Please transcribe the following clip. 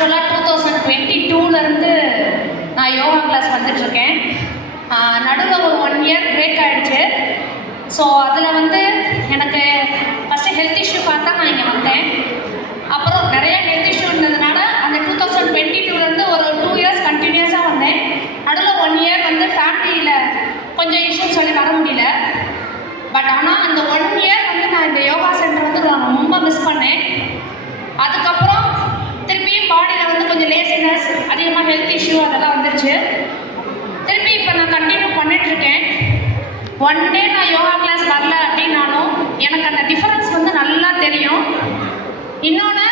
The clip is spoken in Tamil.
ஆக்சுவலாக 2022லேருந்து நான் யோகா கிளாஸ் வந்துட்டுருக்கேன். நடுவில் ஒரு 1 இயர் பிரேக் ஆகிடுச்சு. ஸோ அதில் வந்து எனக்கு ஃபஸ்ட்டு ஹெல்த் இஷ்யூ பார்த்தா நான் இங்கே வந்தேன். அப்புறம் நிறைய ஹெல்த் இஷ்யூ இருந்ததுனால அந்த 2022லேருந்து ஒரு 2 இயர்ஸ் கண்டினியூஸாக வந்தேன். நடுவில் 1 இயர் வந்து ஃபேமிலியில் கொஞ்சம் இஷ்யூன்னு சொல்லி வர முடியல. பட் ஆனால் அந்த 1 இயர் வந்து நான் இந்த யோகா சென்டர் வந்து நான் ரொம்ப மிஸ் பண்ணேன். அதுக்கப்புறம் திரும்பியும் பாடியில் வந்து கொஞ்சம் லேசினஸ், அதிகமாக ஹெல்த் இஷ்யூ அதெல்லாம் வந்துருச்சு. திரும்பி இப்போ நான் கண்டினியூ பண்ணிட்டுருக்கேன். 1 டே நான் யோகா கிளாஸ் வரல அப்படின்னாலும் எனக்கு அந்த டிஃபரன்ஸ் வந்து நல்லா தெரியும். இன்னொன்று